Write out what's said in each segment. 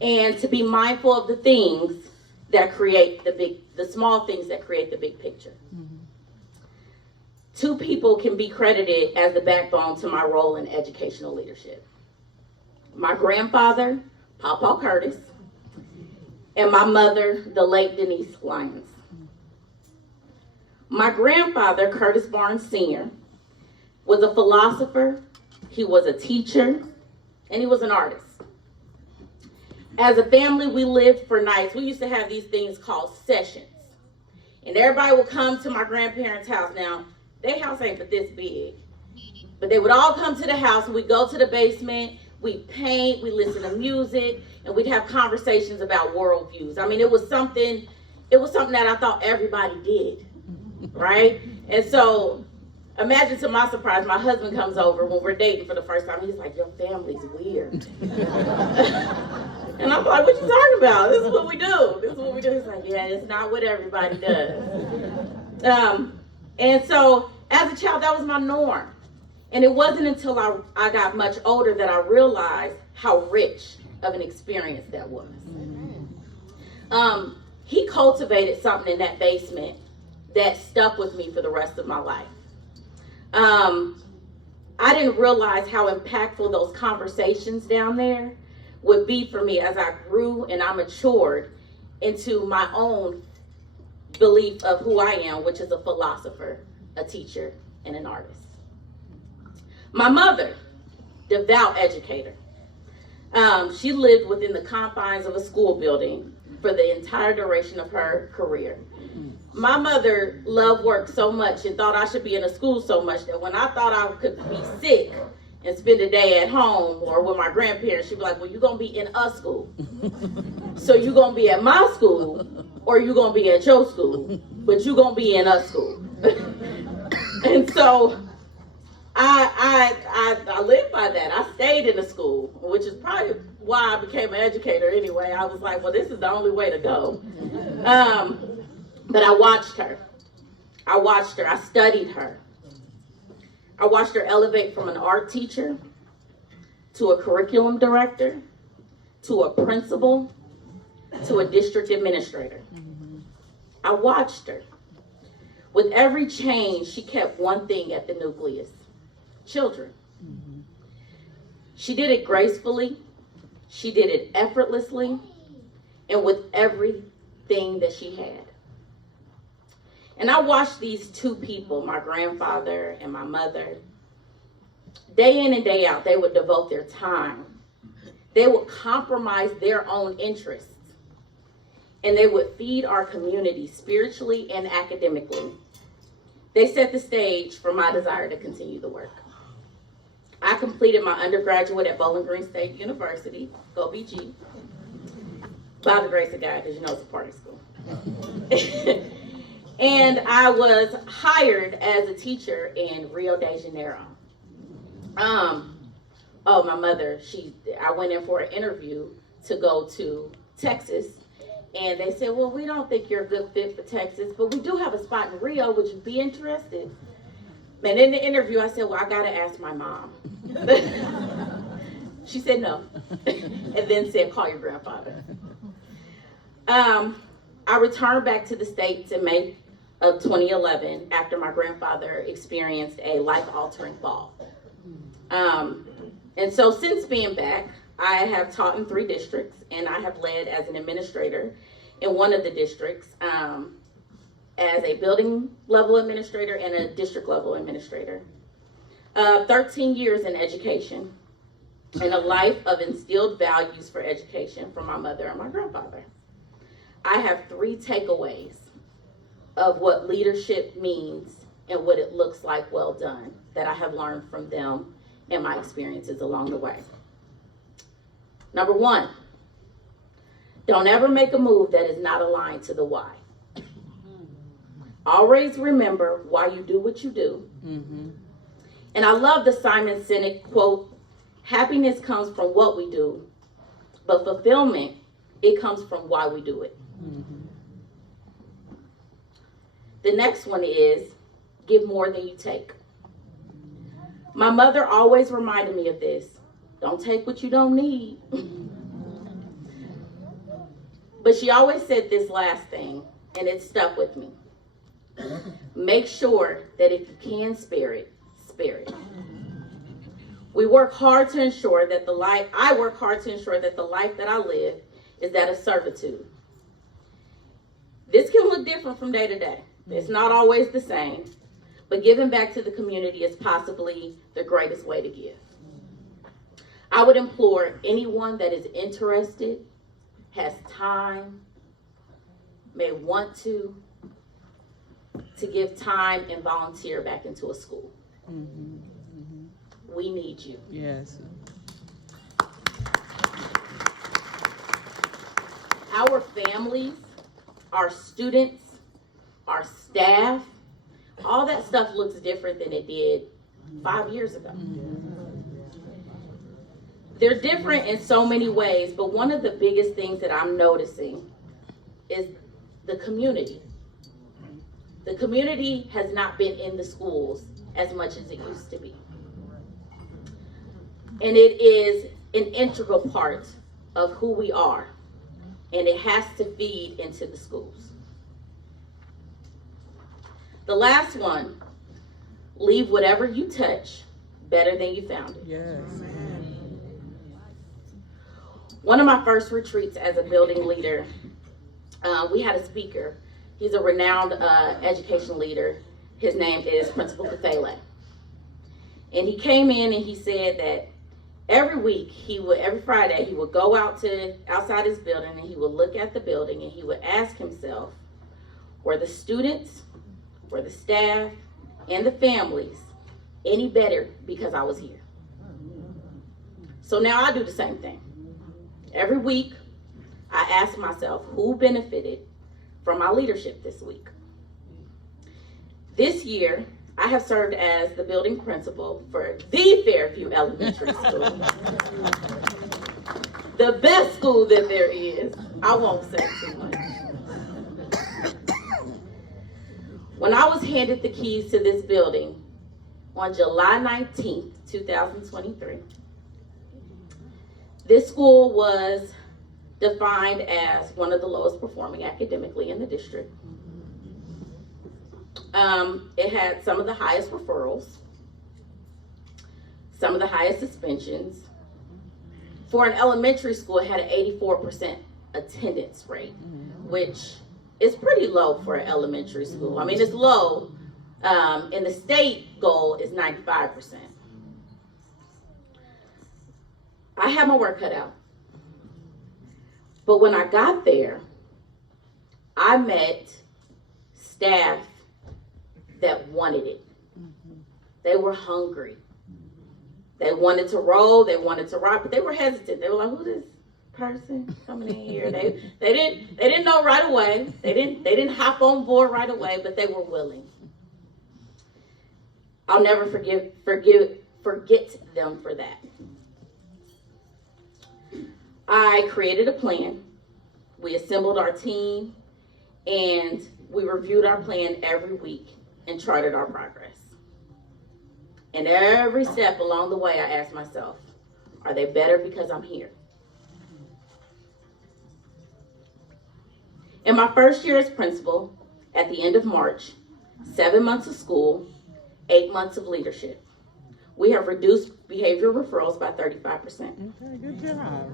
and to be mindful of the things that create the small things that create the big picture. Mm-hmm. Two people can be credited as the backbone to my role in educational leadership. My grandfather, Papa Curtis, and my mother, the late Denise Lyons. My grandfather, Curtis Barnes Sr., was a philosopher, he was a teacher, and he was an artist. As a family, we lived for nights. We used to have these things called sessions. And everybody would come to my grandparents' house. Now, their house ain't but this big. But they would all come to the house, and we'd go to the basement, we'd paint, we'd listen to music, and we'd have conversations about worldviews. I mean, it was something that I thought everybody did, right? And so, imagine to my surprise, my husband comes over when we're dating for the first time. He's like, your family's weird. And I'm like, what you talking about? This is what we do. This is what we do. He's like, yeah, it's not what everybody does. And so, as a child, that was my norm. And it wasn't until I got much older that I realized how rich of an experience that was. He cultivated something in that basement that stuck with me for the rest of my life. I didn't realize how impactful those conversations down there would be for me as I grew and I matured into my own belief of who I am, which is a philosopher, a teacher, and an artist. My mother, devout educator. She lived within the confines of a school building for the entire duration of her career. My mother loved work so much and thought I should be in a school so much that when I thought I could be sick and spend a day at home or with my grandparents, she'd be like, well, you're going to be in a school. So you're going to be at my school or you're going to be at your school, but you're going to be in a school. And so I lived by that. I stayed in the school, which is probably why I became an educator anyway. I was like, well, this is the only way to go. But I watched her. I studied her. I watched her elevate from an art teacher to a curriculum director, to a principal, to a district administrator. I watched her. With every change, she kept one thing at the nucleus: children. She did it gracefully. She did it effortlessly, and with everything that she had. And I watched these two people, my grandfather and my mother, day in and day out. They would devote their time. They would compromise their own interests. And they would feed our community spiritually and academically. They set the stage for my desire to continue the work. I completed my undergraduate at Bowling Green State University, go BG, by the grace of God, because you know it's a party school. And I was hired as a teacher in Rio de Janeiro. My mother, I went in for an interview to go to Texas, and they said, well, we don't think you're a good fit for Texas, but we do have a spot in Rio. Would you be interested? And in the interview, I said, well, I got to ask my mom. She said no, and then said, call your grandfather. I returned back to the States in May of 2011 after my grandfather experienced a life-altering fall. And so since being back, I have taught in 3 districts, and I have led as an administrator in one of the districts as a building level administrator and a district level administrator. 13 years in education and a life of instilled values for education from my mother and my grandfather. I have 3 takeaways of what leadership means and what it looks like well done that I have learned from them and my experiences along the way. Number 1, don't ever make a move that is not aligned to the why. Always remember why you do what you do. Mm-hmm. And I love the Simon Sinek quote, happiness comes from what we do, but fulfillment, it comes from why we do it. Mm-hmm. The next one is, give more than you take. My mother always reminded me of this. Don't take what you don't need. But she always said this last thing, and it stuck with me. Make sure that if you can spare it, spare it. We work hard to ensure that I work hard to ensure that the life that I live is that of servitude. This can look different from day to day. It's not always the same, but giving back to the community is possibly the greatest way to give. I would implore anyone that is interested, has time, may want to give time and volunteer back into a school. Mm-hmm. Mm-hmm. We need you. Yes. Our families, our students, our staff, all that stuff looks different than it did 5 years ago. They're different in so many ways, but one of the biggest things that I'm noticing is the community. The community has not been in the schools as much as it used to be. And it is an integral part of who we are, and it has to feed into the schools. The last one, leave whatever you touch better than you found it. Yes. One of my first retreats as a building leader, we had a speaker. He's a renowned education leader. His name is Principal Kafele. And he came in and he said that every Friday, he would go outside his building and he would look at the building and he would ask himself, were the students, were the staff, and the families any better because I was here? So now I do the same thing. Every week, I ask myself, who benefited from my leadership this week? This year, I have served as the building principal for the Fairview Elementary School. The best school that there is. I won't say too much. When I was handed the keys to this building on July 19th, 2023, this school was defined as one of the lowest performing academically in the district. It had some of the highest referrals, some of the highest suspensions. For an elementary school, it had an 84% attendance rate, which is pretty low for an elementary school. I mean, it's low, and the state goal is 95%. I had my work cut out. But when I got there, I met staff that wanted it. They were hungry. They wanted to roll, they wanted to rock, but they were hesitant. They were like, who's this person coming in here? They didn't know right away. They didn't hop on board right away, but they were willing. I'll never forget them for that. I created a plan. We assembled our team, and we reviewed our plan every week and charted our progress. And every step along the way, I asked myself, are they better because I'm here? In my first year as principal, at the end of March, 7 months of school, 8 months of leadership, we have reduced behavior referrals by 35%. Okay, good job.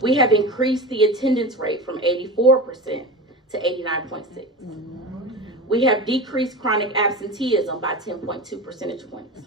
We have increased the attendance rate from 84% to 89.6. We have decreased chronic absenteeism by 10.2 percentage points.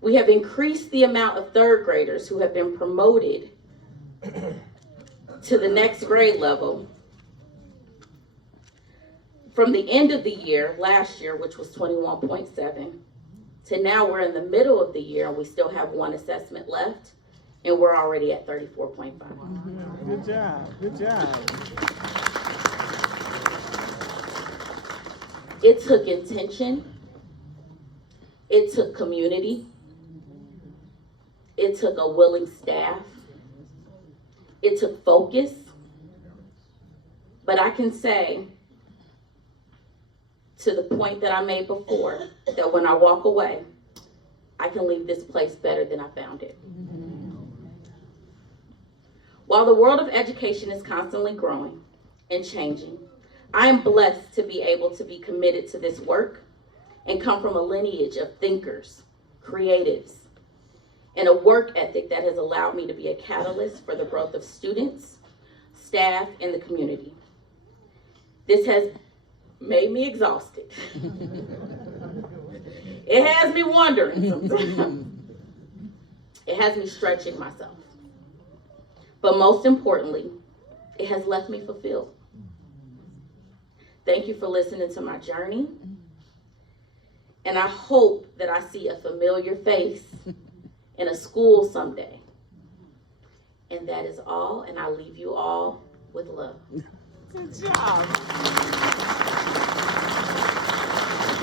We have increased the amount of third graders who have been promoted to the next grade level from the end of the year, last year, which was 21.7, to now we're in the middle of the year and we still have one assessment left, and we're already at 34.5. Good job, good job. It took intention. It took community. It took a willing staff. It took focus. But I can say, to the point that I made before, that when I walk away, I can leave this place better than I found it. While the world of education is constantly growing and changing, I am blessed to be able to be committed to this work and come from a lineage of thinkers, creatives, and a work ethic that has allowed me to be a catalyst for the growth of students, staff, and the community. This has made me exhausted. It has me wondering sometimes. It has me stretching myself. But most importantly, it has left me fulfilled. Thank you for listening to my journey. And I hope that I see a familiar face in a school someday. And that is all, and I leave you all with love. Good job.